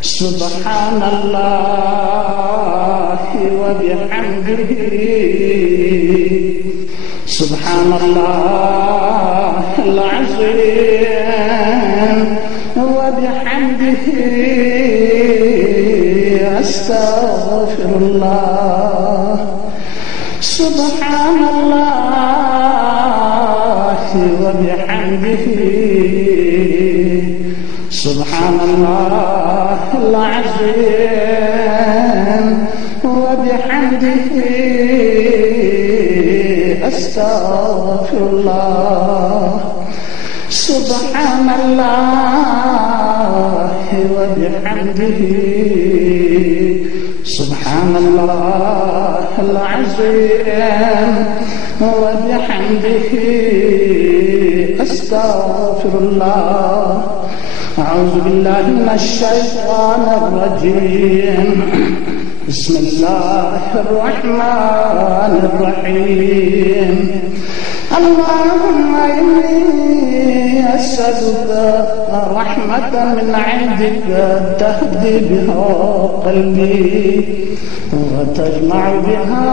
سبحان الله وبحمده سبحان الله العظيم وبحمده أستغفر الله سبحان الله وبحمده سبحان الله العظيم وبحمده أستغفر الله سبحان الله وبحمده سبحان الله العظيم وبحمده أستغفر الله أعوذ بالله من الشيطان الرجيم بسم الله الرحمن الرحيم اللهم إني أسألك رحمة من عندك تهدي بها قلبي وتجمع بها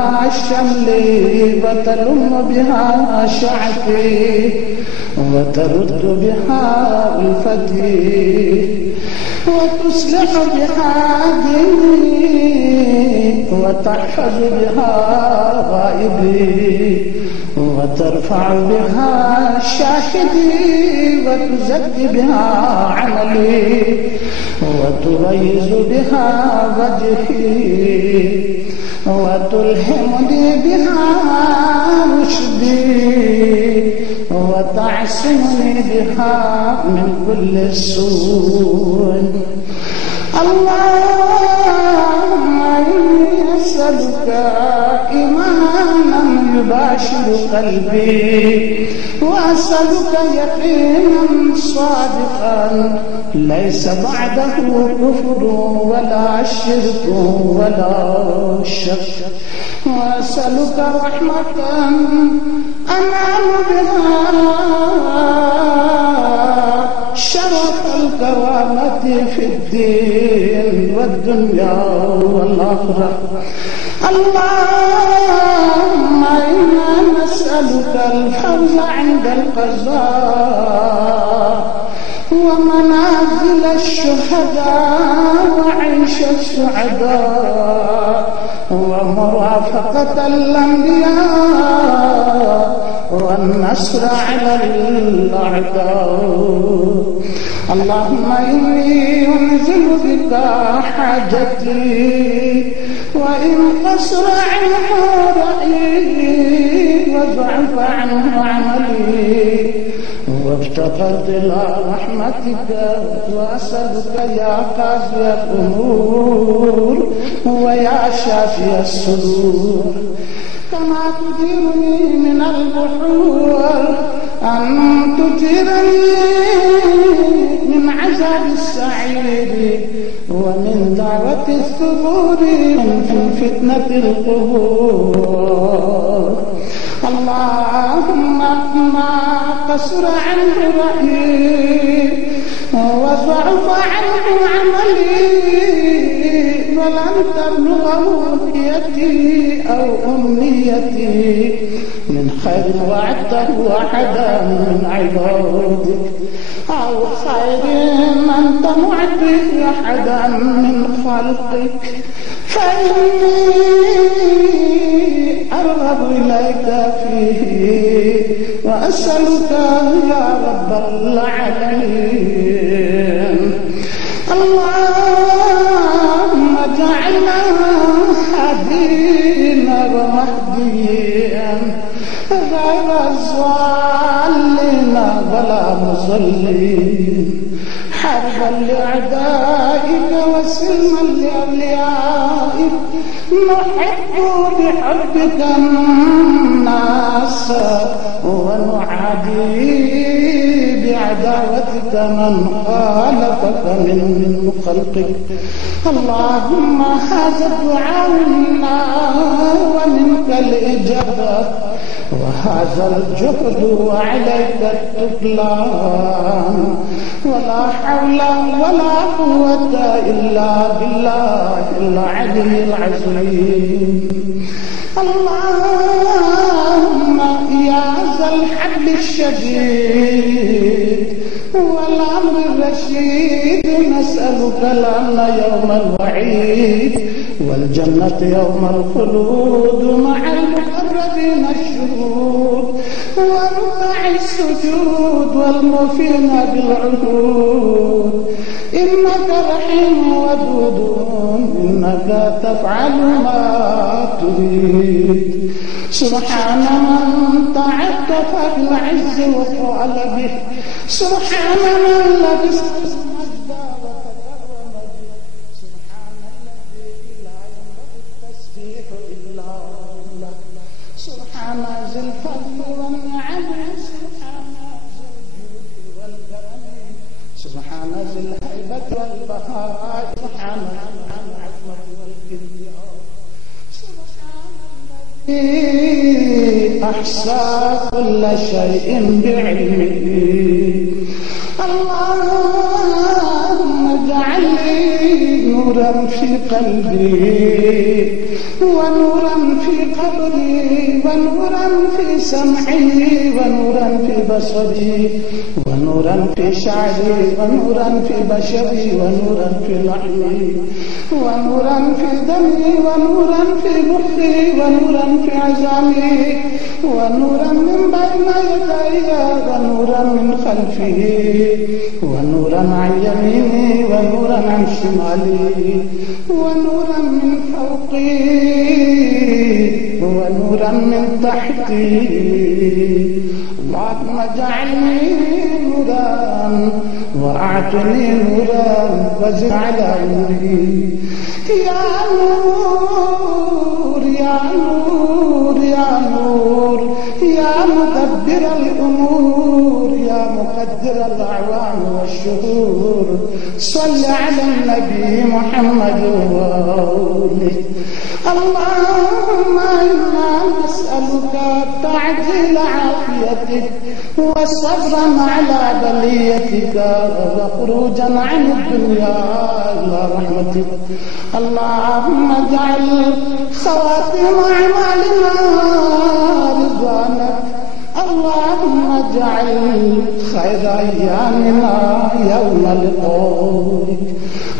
شملي وتلم بها شعثي وترد بها ألفتي وتصلح بها ديني وتحفظ بها غائبي وترفع بها شاهدي وتزكي بها عملي وتغيظ بها وجهي وتلهمني بها رشدي وتعصمني بها من كل سوء اللهم إني أسألك إيمانا يباشر قلبي وأسألك يقينا صادقا ليس بعده كفر ولا شرك ولا شك وأسألك رحمة أنال بها شرف الكرامة في الدين والدنيا والآخرة اللهم إنا نسألك الفوز عند القضاء ومنازل الشهداء وعيش السعداء ومرافقة الأنبياء والنصر على الأعداء اللهم إني أنزل بك حاجتي وإن قصر عنه رأيي وضعف عنه عملي وافتقرت إلى رحمتك وأسألك يا قاضي الأمور ويا شافي الصدور كما تجيرني من البحور أن تجيرني من عذاب السعير ومن دعوة الثبور في فتنة القبور اللهم ما قصر عنه رأيي وضعف عنه عملي ولم تبلغه رؤيتي أو أمنيتي من خير وعدته أحدا من عبادك أو خير أنت معطيه أحدا من خلقك فإني أرغب إليك فيه وأسألك يا رب العالمين اللهم اجعلنا هادين ومهديين غير الضالين ولا مضلين حربا لأعدائك وسلما لأوليائك نحب بحبك الناس ونعادي بعداوتك من خالفك من خلقك اللهم هذا الدعاء منا ومنك الإجابة وهذا الجهد وعليك التكلان ولا حول ولا قوة إلا بالله العلي العظيم. اللهم يا ذا الحبل الشديد والأمر الرشيد، نسألك الأمن يوم الوعيد والجنة يوم الخلود مع المقربين الشهود وركع السجود والموفين بالعهود. إنك رحيم ودود، إنك تفعل ما تريد. سبحان من تعطف بالعز وقال به، سبحان من لبس المجد وتكرم به، سبحان الذي لا ينبغي التسبيح إلا له، سبحان ذي الفضل والنعم، سبحان ذي الجود والكرم، سبحان ذي الهيبة والبهاء، سبحان العظمة والكبرياء، سبحان الذي أحصى كل شيء بعلمه. اللهم اجعل لي نورا في قلبي ونورا في قبري ونورا في سمعي ونورا في بصري ونورا في شعري ونورا في بشري ونورا في لحمي ونورا في دمي ونورا في مخي ونورا في عظامي ونورا من بين يدي ونورا من خلفي ونورا عن يميني ونورا عن شمالي ونورا من فوقي ونورا من تحتي. اللهم اجعلني نورا وأعطني نورا وزد على نوري. يا نور يا نور يا نور يا مدبر الأمور يا مقدر الأعوام والشهور، صل على النبي محمد وآله. اللهم إنا نسألك تعجيل عافيتك والصبر على بليتك وخروجا عن الدنيا إلى رحمتك. اللهم اجعل خواتم أعمالنا رضوانك. اللهم اجعل خير أيامنا يوم لقائك.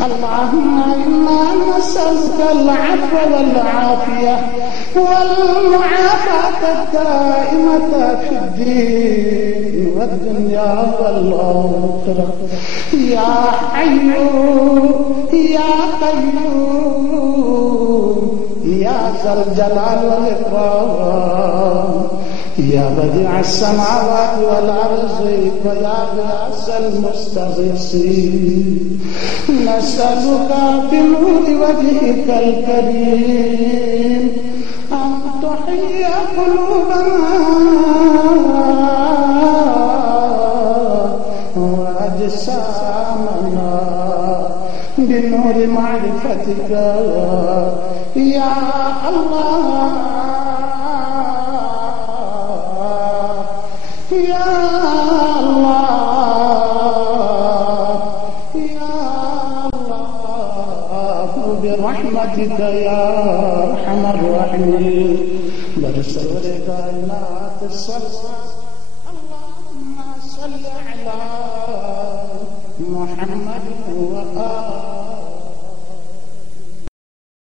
اللهم إنا نسألك العفو والعافية والمعافاة الدائمة في الدين والدنيا والآخرة. يا حي يا قيوم يا ذا الجلال والإكرام، يا بديع السماوات والأرض ويا غياث المستغيثين، نسألك بنور وجهك الكريم أن تحيي قلوبنا وأجسامنا بنور معرفتك يا الله يا الله يا الله برحمتك يا أرحم الراحمين. برسول كائنات الصلوات. اللهم صل على محمد وآله